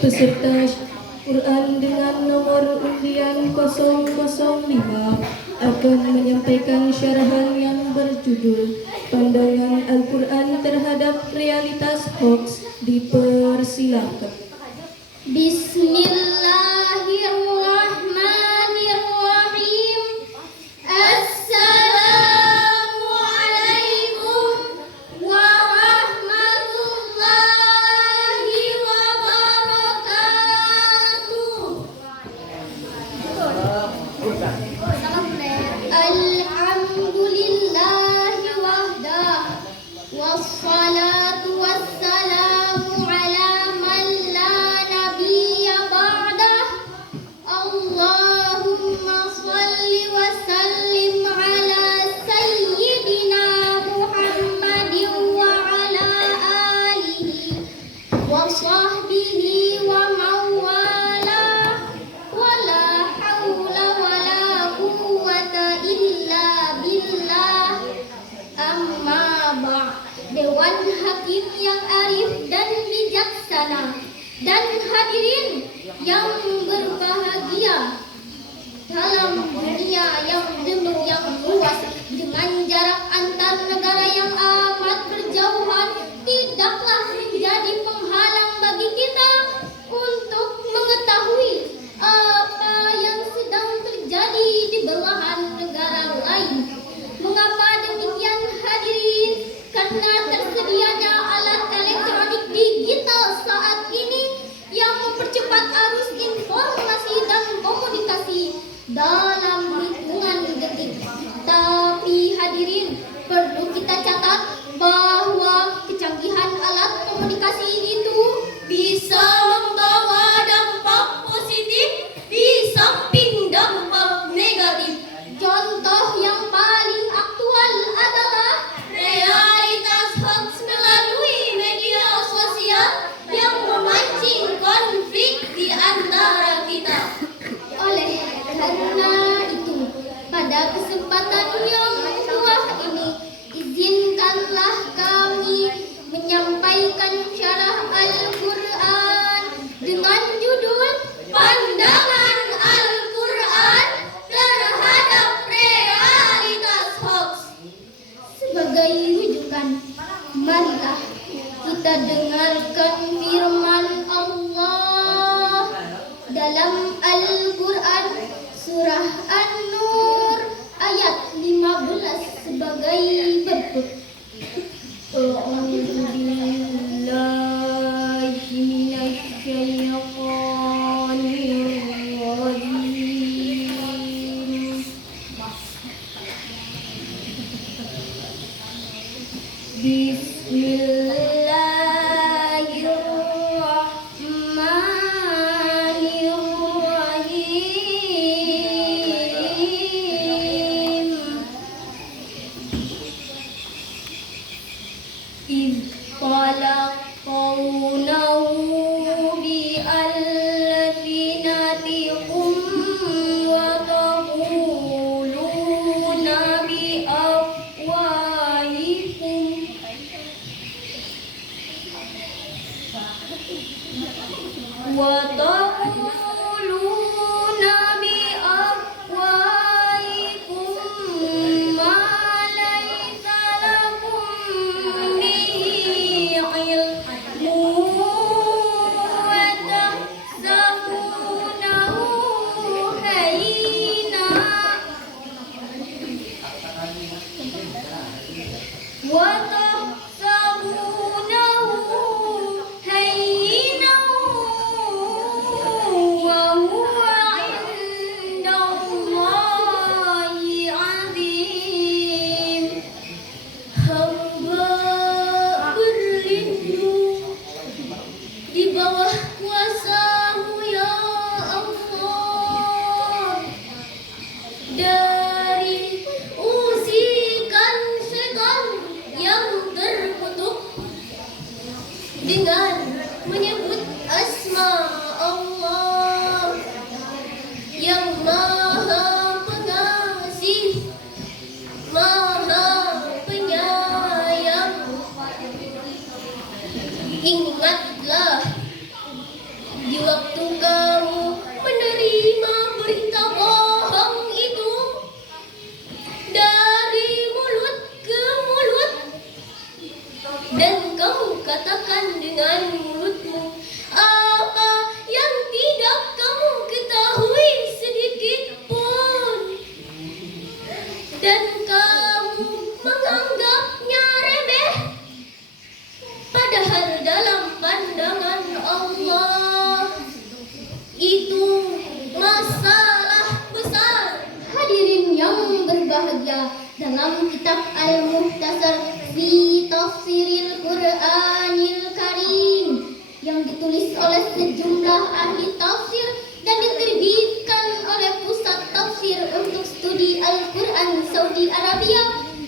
Peserta Quran dengan nomor undian 005 akan menyampaikan syarahan yang berjudul Pandangan Al-Quran terhadap Realitas Hoax. Dipersilakan. Bismillahirrahmanirrahim. Assalamualaikum warahmatullahi wabarakatuh. Alhamdulillahi wahdah, wassalatu wassalamu ala man la nabiyya ba'dah. Allahumma salli wa sallim ala sayyidina Muhammadin wa ala alihi wa sahbihi wa mawala, wa la hawla wa la quwwata illa billah. Amma ba'. Dewan Hakim yang arif dan bijaksana dan hadirin yang berbahagia, dalam dunia yang demikian luas dengan jarak antar negara yang amat berjauhan, tidaklah menjadi penghalang bagi kita untuk mengetahui apa yang sedang terjadi di belahan negara lain. Mengapa demikian, hadirin? Karena tersedianya alat elektronik digital saat ini yang mempercepat arus informasi dan komunikasi dalam hitungan detik. Tapi hadirin, perlu kita catat bahwa kecanggihan alat komunikasi itu bisa membawa dampak positif di samping dampak negatif. Contoh yang paling aktual adalah realitas hoax melalui media sosial yang memancing konflik di antara kita. Oleh karena itu, pada kesempatan yang luas ini, izinkanlah kami menyampaikan syarah Al-Quran dengan judul Pandangan Al-Quran terhadap Realitas Hoax. Sebagai rujukan, marilah kita dengarkan firman Allah dalam Al-Quran surah An-Nur ayat 15 sebagai berikut. A'udzu billahi minasyaitonir rajim. Bismillahirrahmanirrahim. berbahagia dalam kitab Al-Muhtasar fi Tafsiril Qur'anil Karim yang ditulis oleh sejumlah ahli tafsir dan diterbitkan oleh Pusat Tafsir untuk Studi Al-Quran Saudi Arabia.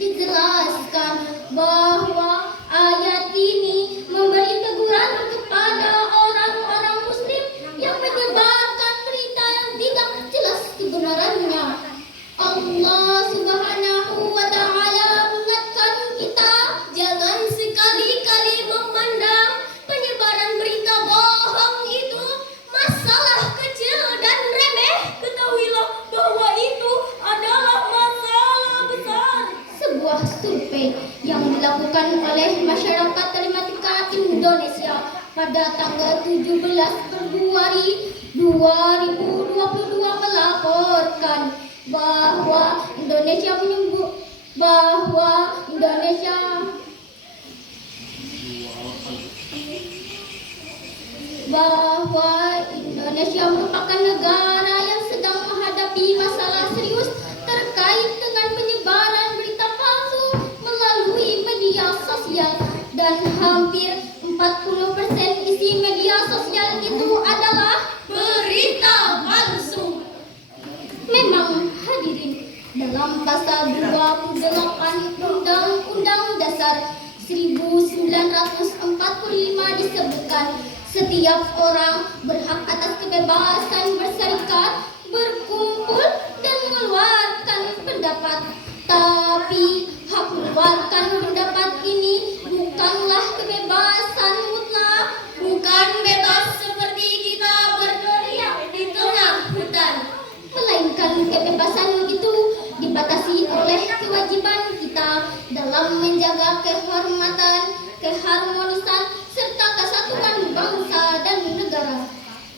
Dijelaskan bahwa ayat ini memberi teguran kepada orang-orang muslim yang menyebarkan berita yang tidak jelas kebenarannya. Allah Subhanahu wa Ta'ala mengingatkan kita jangan sekali-kali memandang penyebaran berita bohong itu masalah kecil dan remeh. Ketahuilah bahwa itu adalah masalah besar. Sebuah survei yang dilakukan oleh Masyarakat Telematika Indonesia pada tanggal 17 Februari 2022 melaporkan bahwa Indonesia merupakan negara yang sedang menghadapi masalah serius terkait dengan penyebaran berita palsu melalui media sosial, dan hampir 40% isi media sosial itu adalah berita palsu. Memang hadirin, dalam pasal 28 Undang-Undang Dasar 1945 disebutkan setiap orang berhak atas kebebasan berserikat, berkumpul, dan mengeluarkan pendapat. Tapi hak mengeluarkan pendapat ini bukanlah kebebasan mutlak, bukan bebas seperti kita berteriak di tengah hutan, melainkan kebebasan itu dibatasi oleh kewajiban kita dalam menjaga kehormatan, keharmonisan, serta kesatuan bangsa dan negara.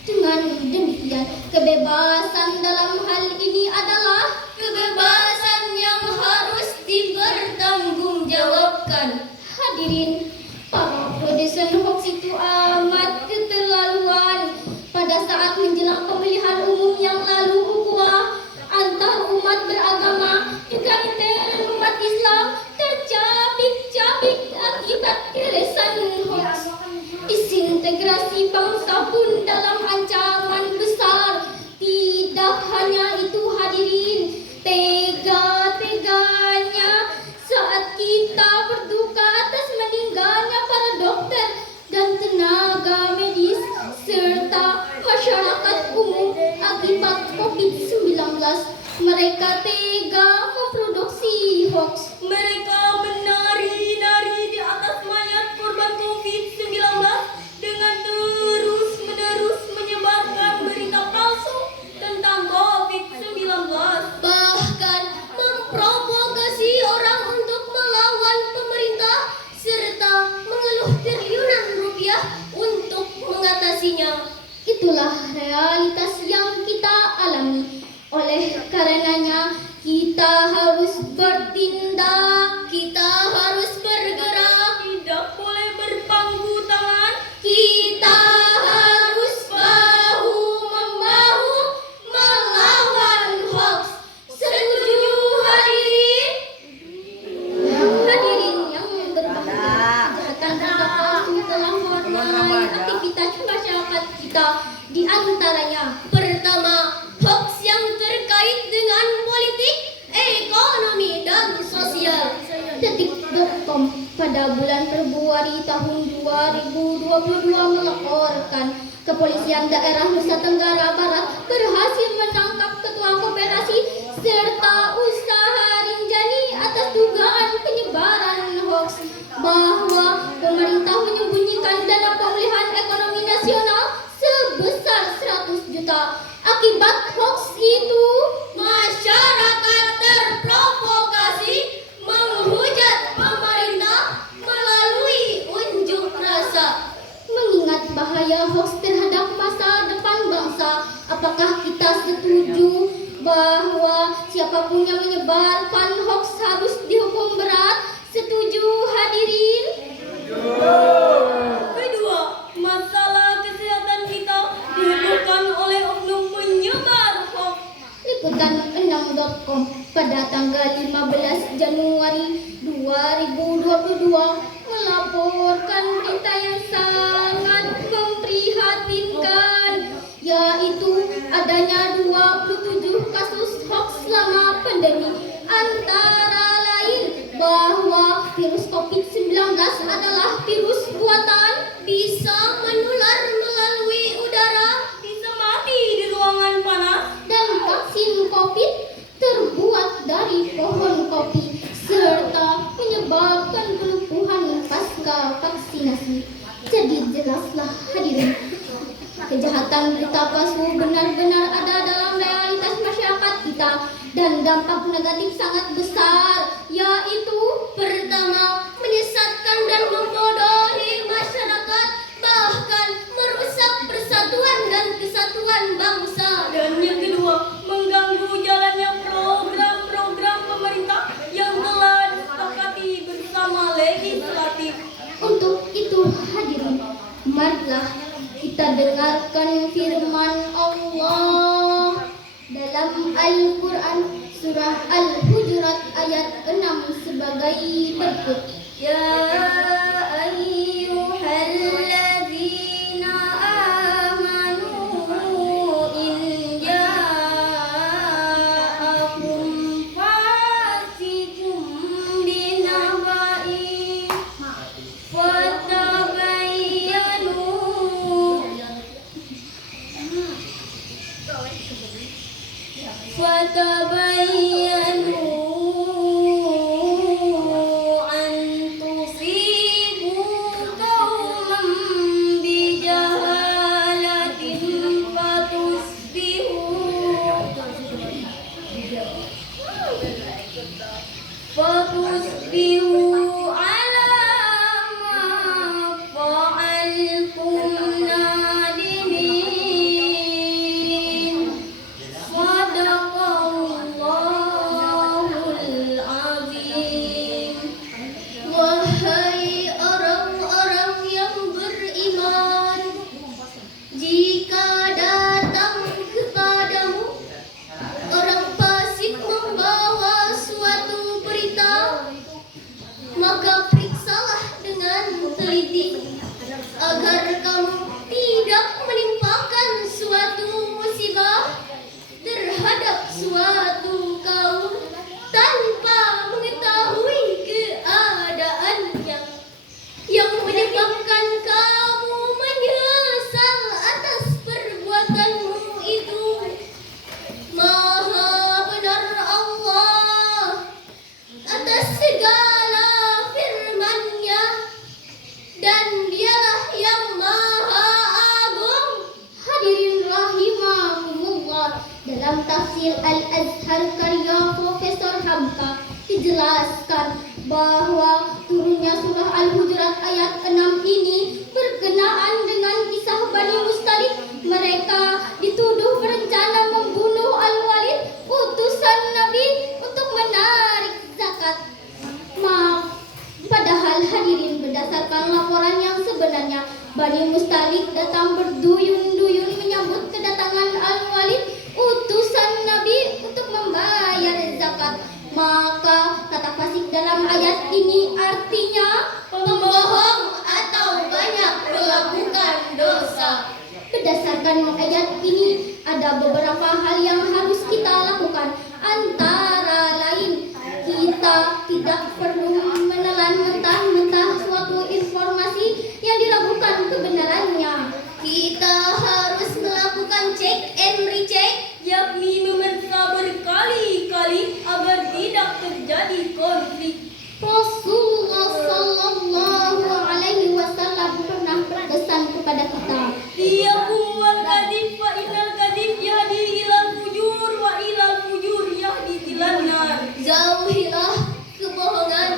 Dengan demikian, kebebasan dalam hal ini adalah kebebasan yang harus dipertanggungjawabkan. Hadirin, para produsen hoax itu amat keterlaluan. Pada saat menjelang pemilihan umum yang lalu, ukhuwah antar umat beragama, juga intern umat Islam tercabik-cabik akibat keresan hoax. Disintegrasi bangsa pun dalam ancaman besar. Tidak hanya itu hadirin, tega-teganya saat kita berduka atas meninggalnya para dokter dan tenaga medis serta masyarakat umum akibat COVID-19, mereka tega memproduksi hoax. Mereka menari-nari di atas mayat korban COVID-19 dengan terus-menerus menyebarkan berita palsu tentang COVID-19. Bahkan memprovokasi orang untuk melawan pemerintah serta mengeluh triliunan rupiah untuk mengatasinya. Itulah realitas yang kita alami. Oleh karenanya, kita harus bertindak, kita harus bergerak, tidak boleh berpangku tangan. Kita harus bahu-membahu melawan hoax. Setuju hadirin? Hadirin yang berbahagia, kejahatan berita palsu telah mewarnai aktivitas masyarakat kita. Di antaranya, pertama, hoax yang terkait dengan politik, ekonomi, dan sosial. Detik.com pada bulan Februari tahun 2022 melaporkan Kepolisian Daerah Nusa Tenggara Barat berhasil menangkap Ketua Koperasi serta Usaha Rinjani atas dugaan penyebaran hoax bahwa pemerintah menyembunyikan dana pemulihan ekonomi nasional sebesar 100 juta. Akibat hoax itu, masyarakat terprovokasi menghujat pemerintah melalui unjuk rasa. Mengingat bahaya hoax terhadap masa depan bangsa, apakah kita setuju bahwa siapapun yang menyebarkan hoax harus dihukum berat? Setuju hadirin? Kedua, masalah kesehatan kita dihebohkan oleh oknum penyebar hoax. Liputan 6.com pada pada tanggal 15 Januari 2022 melaporkan berita yang sangat memprihatinkan, yaitu adanya 27 kasus hoax selama pandemi. Antara lain bahwa virus COVID-19 adalah virus buatan, bisa menular melalui udara, bisa mati di ruangan panas, dan vaksin COVID terbuat dari pohon kopi serta menyebabkan kelumpuhan pasca vaksinasi. Jadi jelaslah hadirin, kejahatan berita palsu benar-benar ada dalam realitas masyarakat kita dan dampak negatif sangat besar, yaitu pertama, menyesatkan dan membodohi masyarakat, bahkan merusak persatuan dan kesatuan bangsa. Dan yang kedua, mengganggu jalannya program-program pemerintah yang telah disepakati bersama legislatif. Untuk itu hadirin, marilah kita dengarkan firman Allah dalam Al-Quran surah Al-Hujurat ayat 6 sebagai berikut. Ya ayyuhalladzina amanu in ja'akum fasiqun binaba'in fatabayyanu an tusibu qauman bijahalatin fatusbihu ala ma fa'altum nadimin. Sadaqallahul azim. Wahai orang-orang yang beriman, jika datang kepadamu orang fasik membawa suatu berita, maka periksalah dengan teliti agar kamu tidak menimpakan suatu musibah terhadap suatu kaum tanpa mengetahui keadaannya, yang menyebabkan kamu menyesal atas perbuatanmu itu. Maha benar Allah atas segala firman-Nya, dan Dialah yang Maha Agung. Hadirin rahimakumullah, dalam tafsir Al-Azhar karya Profesor Hamka dijelaskan bahwa turunnya surah Al-Hujurat ayat 6 ini berkenaan dengan kisah Bani Mustalik. Mereka dituduh berencana membunuh Al-Walid, utusan Nabi, untuk menarik zakat. Padahal hadirin, berdasarkan laporan yang sebenarnya, Bani Mustalik datang berduyun-duyun menyambut kedatangan Al-Walid, utusan Nabi, untuk membayar zakat. Maka kata fasik dalam ayat ini artinya pembohong atau banyak melakukan dosa. Berdasarkan ayat ini ada beberapa hal yang harus kita lakukan. Antara lain, kita tidak perlu menelan mentah-mentah suatu informasi yang diragukan kebenarannya. Kita harus melakukan cek and recheck, Yakni memeriksa berkali-kali agar tidak terjadi konflik. Rasulullah Sallallahu Alaihi Wasallam pernah berpesan kepada kita, Iyyakum wal kadhib fa innal kadhib yahdi ilal fujur wa ilal fujur yahdi ilan nar. jauhilah kebohongan,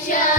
Indonesia.